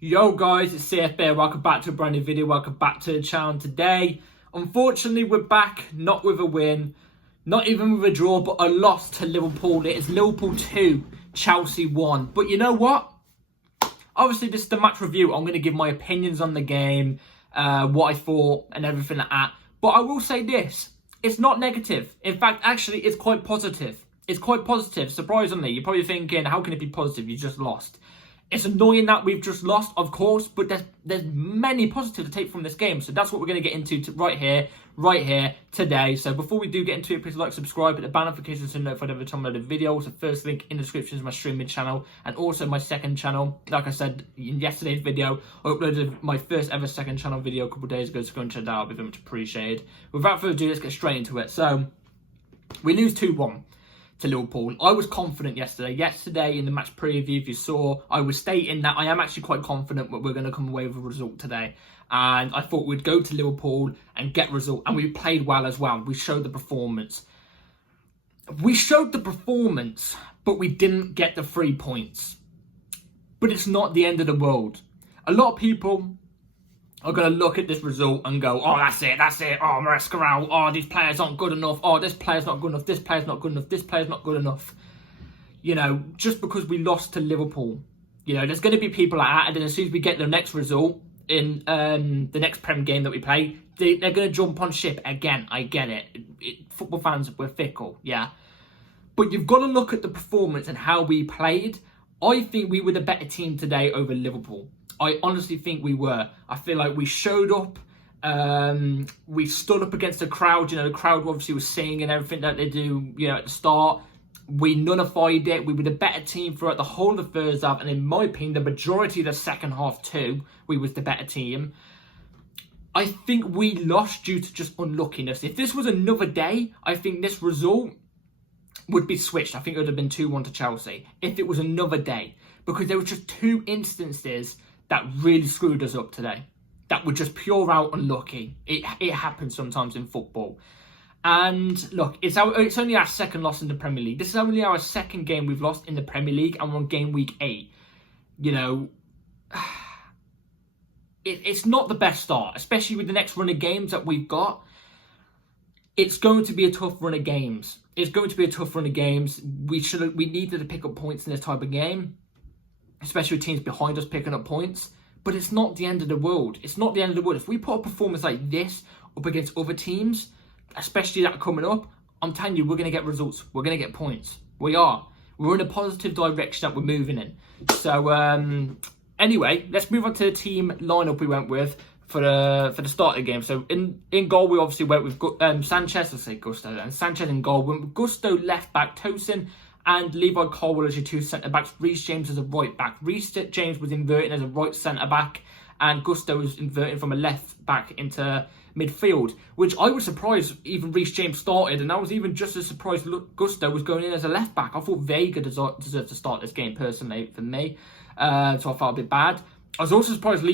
Yo guys, it's CF Bear. Welcome back to a brand new video. Welcome back to the channel today. Unfortunately, we're back not with a win, not even with a draw, but a loss to Liverpool. It is Liverpool 2, Chelsea 1. But you know what? Obviously, this is the match review. I'm going to give my opinions on the game, what I thought and everything like that. But I will say this. It's not negative. In fact, actually, it's quite positive. It's quite positive, surprisingly. You're probably thinking, how can it be positive? You just lost. It's annoying that we've just lost, of course, but there's many positives to take from this game. So that's what we're going to get into right here, today. So before we do get into it, please like, subscribe, hit the bell notifications to notify every time I load a video. So first link in the description is my streaming channel and also my second channel. Like I said in yesterday's video, I uploaded my first ever second channel video a couple of days ago. So go and check that out. It'd be very much appreciated. Without further ado, let's get straight into it. So we lose 2-1. To Liverpool. I was confident yesterday in the match preview, if you saw, I was stating that I am actually quite confident that we're going to come away with a result today, and I thought we'd go to Liverpool and get a result, and we played well as well. We showed the performance, but we didn't get the 3 points. But it's not the end of the world. A lot of people are going to look at this result and go, oh, that's it. Oh, Maresca, oh, these players aren't good enough. Oh, this player's not good enough. This player's not good enough. This player's not good enough. You know, just because we lost to Liverpool. You know, there's going to be people like that. And then as soon as we get the next result in the next Prem game that we play, they're going to jump on ship again. I get it. Football fans, we're fickle, yeah. But you've got to look at the performance and how we played. I think we were the better team today over Liverpool. I honestly think we were. I feel like we showed up. We stood up against the crowd. You know, the crowd obviously was singing and everything that they do, you know, at the start. We nullified it. We were the better team throughout the whole of the first half. And in my opinion, the majority of the second half too, we was the better team. I think we lost due to just unluckiness. If this was another day, I think this result would be switched. I think it would have been 2-1 to Chelsea if it was another day. Because there were just two instances that really screwed us up today. That were just pure out unlucky. It happens sometimes in football. And look, it's only our second loss in the Premier League. This is only our second game we've lost in the Premier League, and we're on game week 8. You know, it's not the best start, especially with the next run of games that we've got. It's going to be a tough run of games. We needed to pick up points in this type of game, especially with teams behind us picking up points. But it's not the end of the world. If we put a performance like this up against other teams, especially that are coming up, I'm telling you, we're going to get results. We're going to get points. We are. We're in a positive direction that we're moving in. So, anyway, let's move on to the team lineup we went with for the start of the game. So, in goal, we obviously went with Sanchez. I'll say Gusto. And Sanchez in goal. We went with Gusto left back, Tosin and Levi Colwill as your two centre-backs. Reece James as a right-back. Reece James was inverting as a right centre-back. And Gusto was inverting from a left-back into midfield. Which I was surprised even Reece James started. And I was even just as surprised Gusto was going in as a left-back. I thought Vega deserved to start this game, personally, for me. So I felt a bit bad. I was also surprised I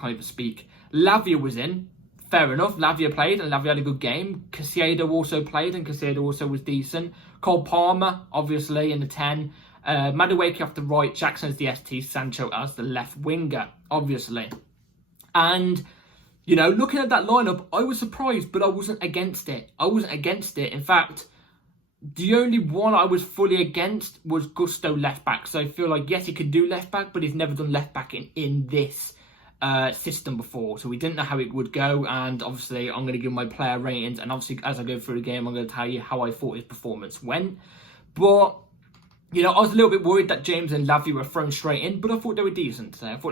can't even speak. Lavia was in. Fair enough, Lavia played and Lavia had a good game. Caicedo also played and Caicedo also was decent. Cole Palmer, obviously, in the 10. Madueke off the right, Jackson as the ST, Sancho as the left winger, obviously. And, you know, looking at that lineup, I was surprised, but I wasn't against it. In fact, the only one I was fully against was Gusto left back. So I feel like, yes, he could do left back, but he's never done left back in this system before, so we didn't know how it would go. And obviously I'm going to give my player ratings, and obviously as I go through the game I'm going to tell you how I thought his performance went. But you know, I was a little bit worried that James and Lavia were thrown straight in, but I thought they were decent today. But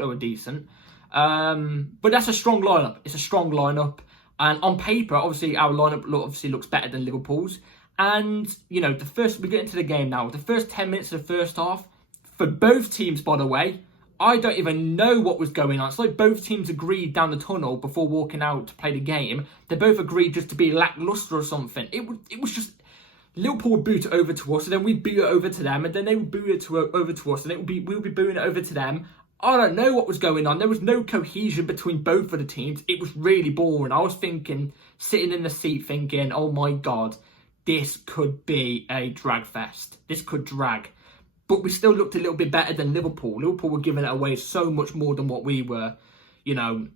that's a strong lineup. It's a strong lineup, and on paper obviously our lineup looks better than Liverpool's. And you know, we get into the game now. The first 10 minutes of the first half for both teams, by the way, I don't even know what was going on. It's like both teams agreed down the tunnel before walking out to play the game. They both agreed just to be lacklustre or something. It was just, Liverpool would boot it over to us, and then we'd boot it over to them, and then they would boot it over to us, and we would be booting it over to them. I don't know what was going on. There was no cohesion between both of the teams. It was really boring. I was sitting in the seat thinking, oh my God, this could be a drag fest. This could drag. but we still looked a little bit better than Liverpool. Liverpool were giving it away so much more than what we were, you know.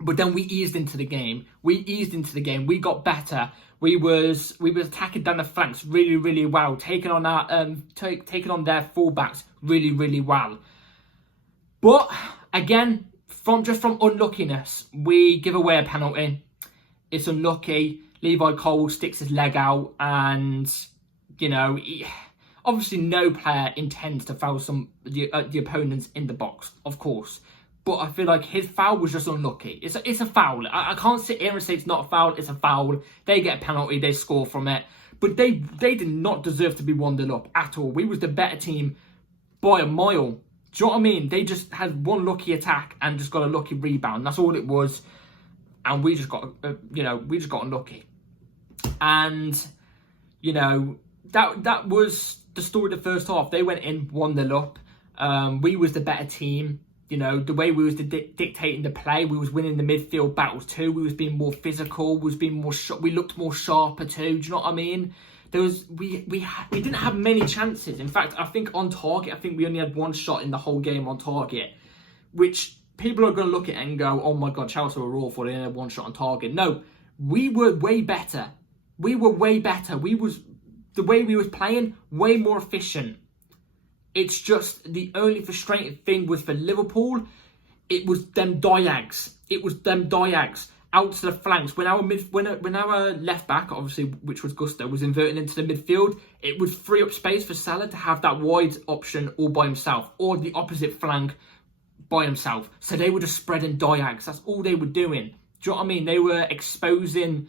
But then we eased into the game. We got better. We was attacking down the flanks really, really well, taking on taking on their fullbacks really, really well. But again, from unluckiness, we give away a penalty. It's unlucky. Levi Cole sticks his leg out, and you know, obviously no player intends to foul the opponents in the box, of course. But I feel like his foul was just unlucky. It's a foul. I can't sit here and say it's not a foul. It's a foul. They get a penalty. They score from it. But they did not deserve to be 1-0 up at all. We was the better team by a mile. Do you know what I mean? They just had one lucky attack and just got a lucky rebound. That's all it was. And we just got, we just got unlucky. And, you know, that was the story of the first half. They went in 1-0 up. We was the better team. You know, the way we was dictating the play, we was winning the midfield battles too. We was being more physical. We was being more we looked more sharper too. Do you know what I mean? We didn't have many chances. In fact, I think on target, we only had one shot in the whole game on target, which people are going to look at it and go, "Oh my God, Chelsea were awful. They only had one shot on target." No, we were way better. We were way better. The way we was playing, way more efficient. It's just the only frustrating thing was for Liverpool, it was them diags. Out to the flanks. When our left back, obviously, which was Gusto, was inverting into the midfield, it would free up space for Salah to have that wide option all by himself, or the opposite flank by himself. So they were just spreading diags. That's all they were doing. Do you know what I mean? They were exposing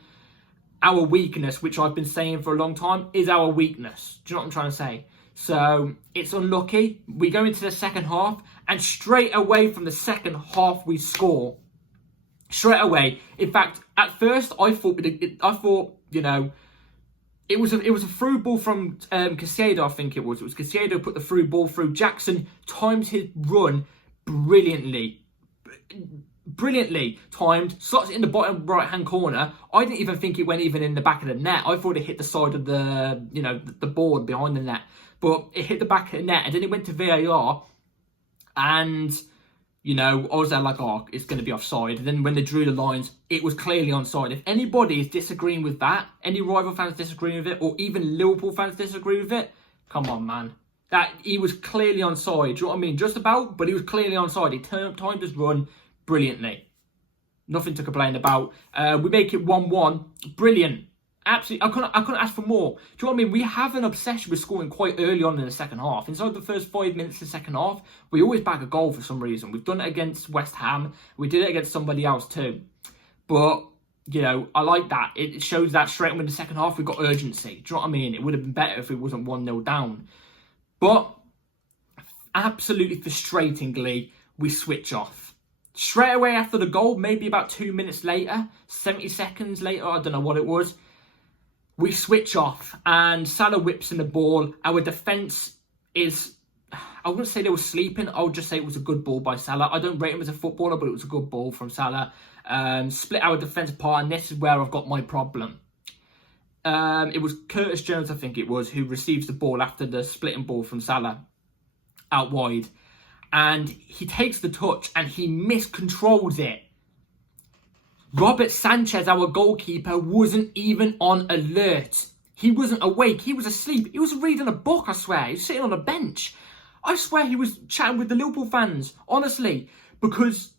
our weakness, which I've been saying for a long time, is our weakness. Do you know what I'm trying to say? So it's unlucky. We go into the second half, and straight away from the second half we score. Straight away. In fact, at first I thought you know, it was a through ball from Caicedo. I think it was. It was Caicedo put the through ball through. Jackson timed his run brilliantly timed, slots it in the bottom right hand corner. I didn't even think it went even in the back of the net. I thought it hit the side of the board behind the net, but it hit the back of the net, and then it went to VAR, and you know, I was there like, oh, it's going to be offside. And then when they drew the lines, it was clearly onside. If anybody is disagreeing with that, any rival fans disagreeing with it, or even Liverpool fans disagree with it, come on, man. That he was clearly onside. Do you know what I mean? Just about, but he was clearly onside. He timed his run brilliantly. Nothing to complain about. We make it 1-1. Brilliant. Absolutely. I couldn't ask for more. Do you know what I mean? We have an obsession with scoring quite early on in the second half. Inside the first 5 minutes of the second half, we always bag a goal for some reason. We've done it against West Ham. We did it against somebody else too. But, you know, I like that. It shows that straight away in the second half we've got urgency. Do you know what I mean? It would have been better if it wasn't 1-0 down. But, absolutely frustratingly, we switch off. Straight away after the goal, maybe about 2 minutes later, 70 seconds later, I don't know what it was, we switch off and Salah whips in the ball. Our defence is, I wouldn't say they were sleeping, I would just say it was a good ball by Salah. I don't rate him as a footballer, but it was a good ball from Salah. Split our defence apart, and this is where I've got my problem. It was Curtis Jones, I think it was, who receives the ball after the splitting ball from Salah out wide. And he takes the touch and he miscontrols it. Robert Sanchez, our goalkeeper, wasn't even on alert. He wasn't awake. He was asleep. He was reading a book, I swear. He was sitting on a bench. I swear he was chatting with the Liverpool fans, honestly. Because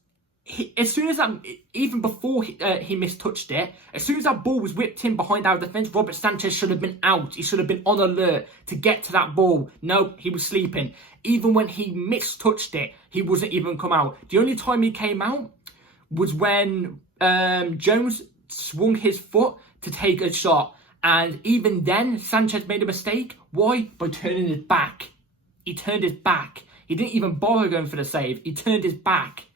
as soon as that, even before he mistouched it, as soon as that ball was whipped in behind our defence, Robert Sanchez should have been out. He should have been on alert to get to that ball. No, he was sleeping. Even when he mistouched it, he wasn't even come out. The only time he came out was when Jones swung his foot to take a shot. And even then, Sanchez made a mistake. Why? By turning his back. He turned his back. He didn't even bother going for the save. He turned his back.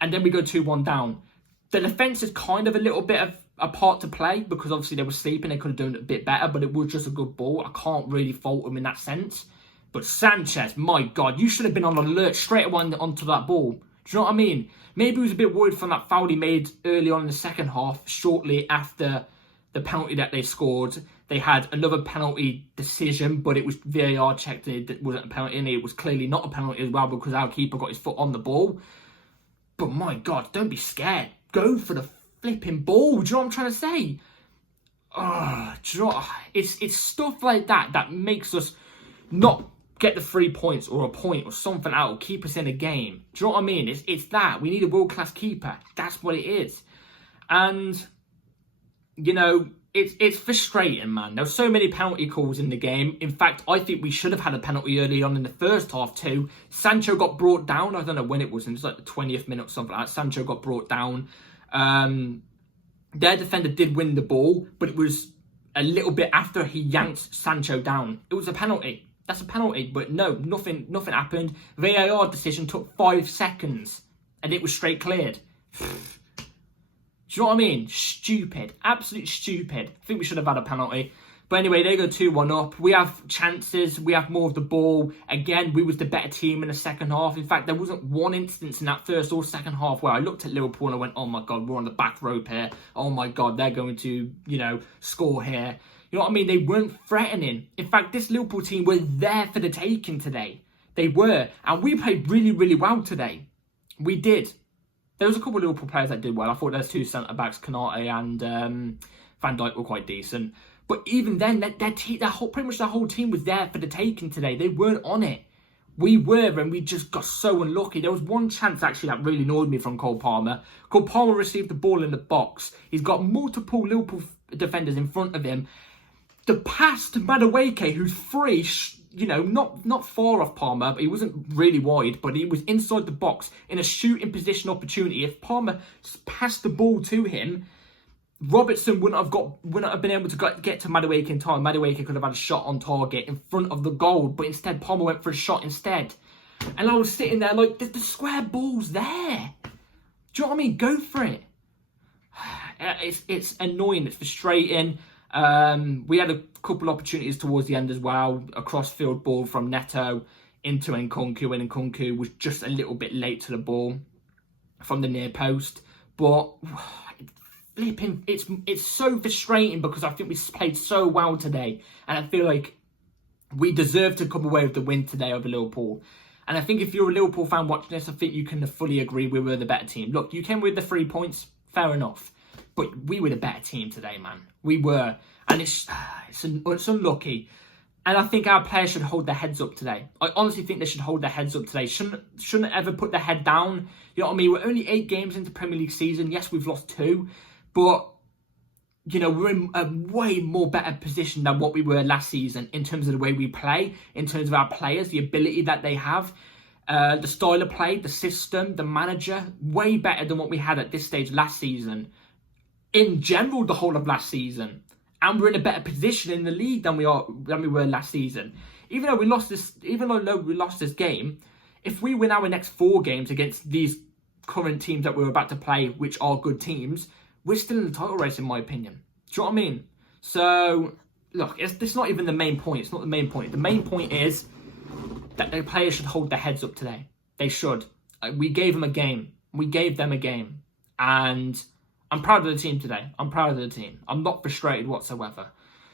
And then we go 2-1 down. The defence is kind of a little bit of a part to play, because obviously they were sleeping. They could have done it a bit better, but it was just a good ball. I can't really fault them in that sense. But Sanchez, my God, you should have been on alert straight away onto that ball. Do you know what I mean? Maybe he was a bit worried from that foul he made early on in the second half, shortly after the penalty that they scored, They had another penalty decision, but it was VAR checked and it wasn't a penalty, and it was clearly not a penalty as well because our keeper got his foot on the ball. But my God, don't be scared. Go for the flipping ball. Do you know what I'm trying to say? Do you know what? It's stuff like that that makes us not get the 3 points or a point or something out or keep us in a game. Do you know what I mean? It's that. We need a world-class keeper. That's what it is. And, you know, it's frustrating, man. There were so many penalty calls in the game. In fact, I think we should have had a penalty early on in the first half too. Sancho got brought down. I don't know when it was. It was like the 20th minute or something like that. Sancho got brought down. Their defender did win the ball, but it was a little bit after he yanked Sancho down. It was a penalty. That's a penalty, but no, nothing happened. VAR decision took 5 seconds, and it was straight cleared. Do you know what I mean? Stupid. Absolute stupid. I think we should have had a penalty. But anyway, they go 2-1 up. We have chances. We have more of the ball. Again, we was the better team in the second half. In fact, there wasn't one instance in that first or second half where I looked at Liverpool and I went, oh my God, we're on the back rope here. Oh my God, they're going to, you know, score here. You know what I mean? They weren't threatening. In fact, this Liverpool team were there for the taking today. They were. And we played really, really well today. We did. There was a couple of Liverpool players that did well. I thought those 2 centre-backs, Konate and Van Dijk, were quite decent. But even then, pretty much the whole team was there for the taking today. They weren't on it. We were, and we just got so unlucky. There was one chance, actually, that really annoyed me from Cole Palmer. Cole Palmer received the ball in the box. He's got multiple Liverpool defenders in front of him. The pass to Madueke, who's free, you know, not far off Palmer, but he wasn't really wide, but he was inside the box in a shooting position opportunity. If Palmer passed the ball to him, Robertson wouldn't have been able to get to Madueke in time. Madueke could have had a shot on target in front of the goal, but instead Palmer went for a shot instead. And I was sitting there like, the square ball's there. Do you know what I mean? Go for it. It's annoying. It's frustrating. We had a couple opportunities towards the end as well. A cross-field ball from Neto into Nkunku, and Nkunku was just a little bit late to the ball from the near post. But flipping, it's so frustrating because I think we played so well today, and I feel like we deserve to come away with the win today over Liverpool. And I think if you're a Liverpool fan watching this, I think you can fully agree we were the better team. Look, you came with the 3 points, fair enough, but we were the better team today, man. We were, and it's unlucky. And I think our players should hold their heads up today. I honestly think they should hold their heads up today. Shouldn't ever put their head down. You know what I mean? We're only 8 games into Premier League season. Yes, we've lost 2. But, you know, we're in a way more better position than what we were last season in terms of the way we play, in terms of our players, the ability that they have, the style of play, the system, the manager, way better than what we had at this stage last season. In general, the whole of last season. And we're in a better position in the league than we were last season. Even though we lost this game, if we win our next 4 games against these current teams that we're about to play, which are good teams, we're still in the title race, in my opinion. Do you know what I mean? So, look, it's not even the main point. It's not the main point. The main point is that the players should hold their heads up today. They should. We gave them a game. We gave them a game. And I'm proud of the team today. I'm proud of the team. I'm not frustrated whatsoever.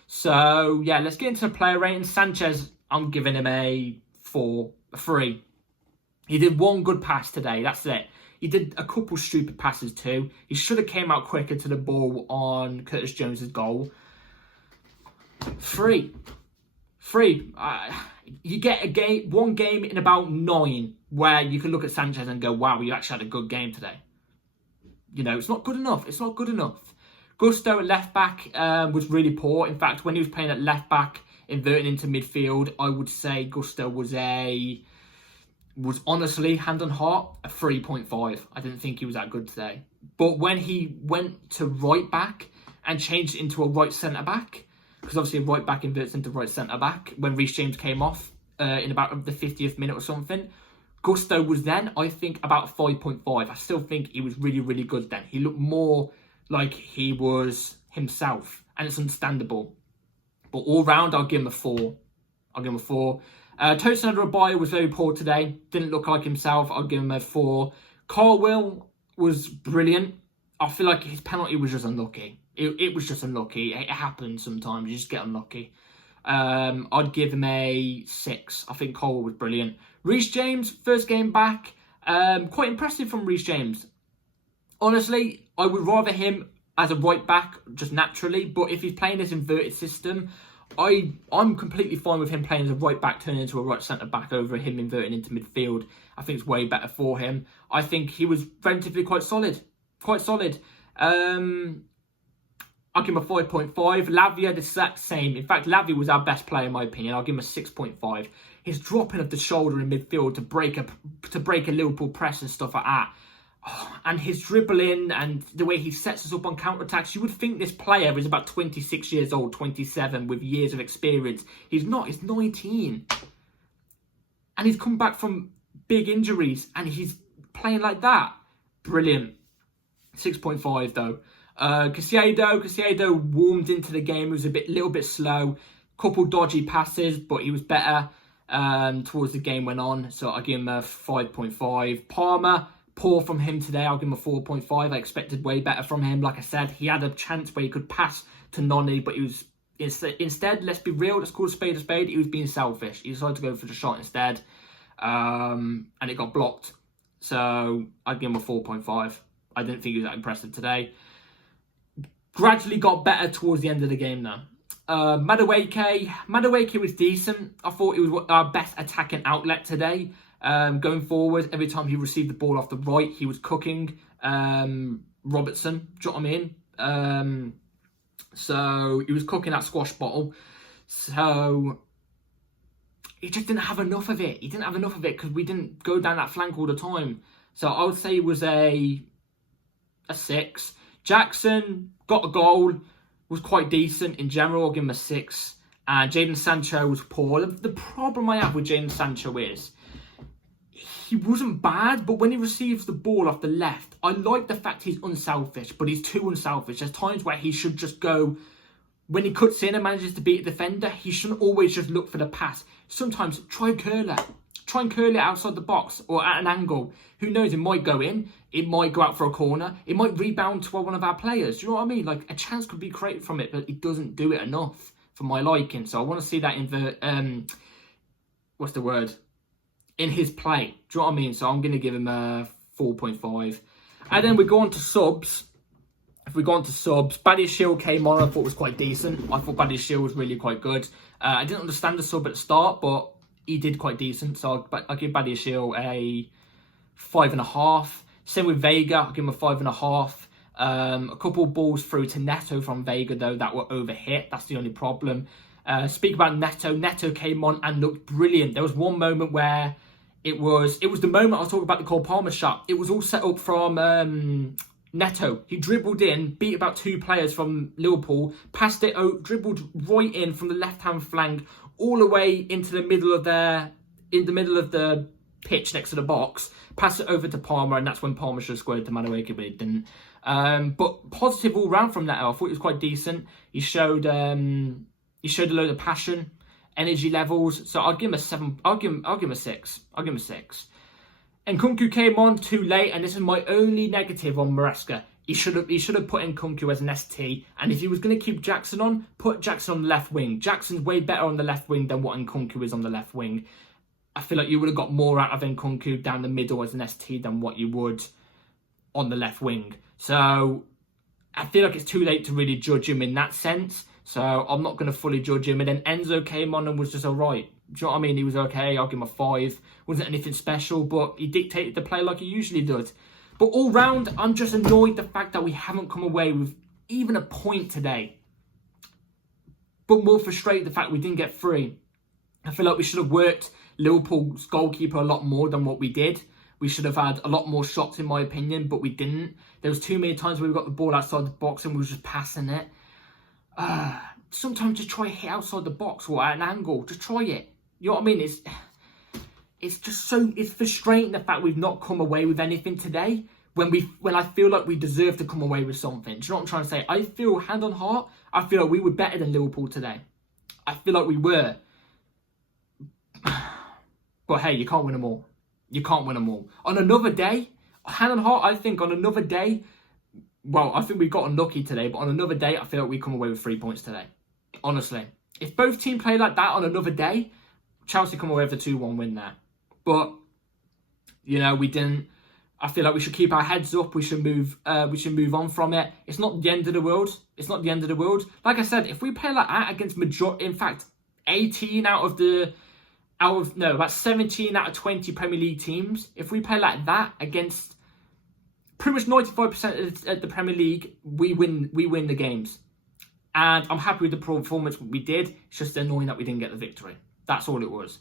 So, yeah, let's get into the player rating. Sanchez, I'm giving him a 3. He did 1 good pass today. That's it. He did a couple stupid passes too. He should have came out quicker to the ball on Curtis Jones's goal. 3. You get one game in about 9 where you can look at Sanchez and go, wow, you actually had a good game today. You know, it's not good enough. It's not good enough. Gusto at left back was really poor. In fact, when he was playing at left back, inverting into midfield, I would say Gusto was honestly, hand on heart, a 3.5. I didn't think he was that good today. But when he went to right back and changed it into a right centre back, because obviously a right back inverts into right centre back, when Reece James came off in about the 50th minute or something, Gusto was then, I think, about 5.5. I still think he was really, really good then. He looked more like he was himself, and it's understandable. But all round, I'll give him a 4. Tosin Adarabioyo was very poor today. Didn't look like himself. I'll give him a 4. Carl Will was brilliant. I feel like his penalty was just unlucky. It was just unlucky. It happens sometimes. You just get unlucky. I'd give him a 6. I think Cole was brilliant. Reece James, first game back. Quite impressive from Reece James. Honestly, I would rather him as a right back, just naturally. But if he's playing this inverted system, I'm completely fine with him playing as a right back, turning into a right centre back over him inverting into midfield. I think it's way better for him. I think he was relatively quite solid. I'll give him a 5.5. Lavia, the exact same. In fact, Lavia was our best player in my opinion. I'll give him a 6.5. His dropping of the shoulder in midfield to break a Liverpool press and stuff like that. Oh, and his dribbling and the way he sets us up on counter-attacks. You would think this player is about 26 years old, 27, with years of experience. He's not. He's 19. And he's come back from big injuries and he's playing like that. Brilliant. 6.5 though. Caicedo warmed into the game. He was little bit slow. Couple dodgy passes, but he was better towards the game went on. So I give him a 5.5. Palmer, poor from him today. I'll give him a 4.5. I expected way better from him. Like I said, he had a chance where he could pass to Noni, but he was instead, let's be real, let's call a spade a spade. He was being selfish. He decided to go for the shot instead, and it got blocked. So I'd give him a 4.5. I didn't think he was that impressive today. Gradually got better towards the end of the game though. Madueke was decent. I thought he was our best attacking outlet today. Going forward, every time he received the ball off the right, he was cooking Robertson. Do you know what I mean? So he was cooking that squash bottle. So he just didn't have enough of it. He didn't have enough of it because we didn't go down that flank all the time. So I would say it was a 6. Jackson got a goal, was quite decent in general. I'll give him a 6. And Jadon Sancho was poor. The problem I have with Jadon Sancho is he wasn't bad, but when he receives the ball off the left, I like the fact he's unselfish, but he's too unselfish. There's times where he should just go, when he cuts in and manages to beat a defender, he shouldn't always just look for the pass. Sometimes try curler. Try and curl it outside the box or at an angle. Who knows, it might go in. It might go out for a corner. It might rebound to one of our players. Do you know what I mean? Like, a chance could be created from it, but it doesn't do it enough for my liking. So I want to see that in the, what's the word? In his play. Do you know what I mean? So I'm going to give him a 4.5. And then we go on to subs. If we go on to subs, Badiashile came on. I thought was quite decent. I thought Badiashile was really quite good. I didn't understand the sub at the start, but he did quite decent. So I'll give Badiashile a 5.5. Same with Vega. I'll give him a 5.5. A couple of balls through to Neto from Vega, though, that were overhit. That's the only problem. Speak about Neto. Neto came on and looked brilliant. There was one moment where it was the moment I was talking about the Cole Palmer shot. It was all set up from Neto. He dribbled in, beat about 2 players from Liverpool, passed it out, dribbled right in from the left-hand flank, all the way into the middle of the pitch next to the box, pass it over to Palmer, and that's when Palmer should have squared to Madueke, but it didn't. But positive all round from Neto. I thought it was quite decent. He showed a load of passion, energy levels. So I'll give him a 7. I'll give him a 6. I'll give him a 6. And Nkunku came on too late, and this is my only negative on Maresca. He should have put in Nkunku as an ST, and if he was going to keep Jackson on, put Jackson on the left wing. Jackson's way better on the left wing than what Nkunku is on the left wing. I feel like you would have got more out of Nkunku down the middle as an ST than what you would on the left wing. So I feel like it's too late to really judge him in that sense. So I'm not going to fully judge him. And then Enzo came on and was just all right. Do you know what I mean? He was okay. I'll give him a 5. Wasn't anything special, but he dictated the play like he usually does. But all round, I'm just annoyed the fact that we haven't come away with even a point today. But more frustrated the fact we didn't get 3. I feel like we should have worked Liverpool's goalkeeper a lot more than what we did. We should have had a lot more shots, in my opinion, but we didn't. There was too many times where we got the ball outside the box and we were just passing it. Sometimes just try to hit outside the box or at an angle. Just try it. You know what I mean? It's just so, it's frustrating the fact we've not come away with anything today when I feel like we deserve to come away with something. Do you know what I'm trying to say? I feel, hand on heart, I feel like we were better than Liverpool today. I feel like we were. But hey, you can't win them all. You can't win them all. On another day, hand on heart, I think on another day, well, I think we got unlucky today, but on another day, I feel like we come away with 3 points today. Honestly. If both teams play like that on another day, Chelsea come away with a 2-1 win there. But, you know, we didn't. I feel like we should keep our heads up. We should move on from it. It's not the end of the world. It's not the end of the world. Like I said, if we play like that against in fact, 18 about 17 out of 20 Premier League teams, if we play like that against pretty much 95% of the Premier League, we win the games. And I'm happy with the performance we did. It's just annoying that we didn't get the victory. That's all it was.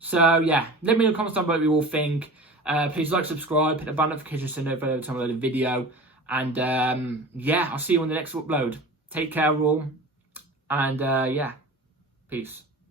So, yeah, let me know in the comments down below what you all think. Please like, subscribe, hit the bell notification so you know every time I upload a video. And, yeah, I'll see you on the next upload. Take care, all. And, yeah, peace.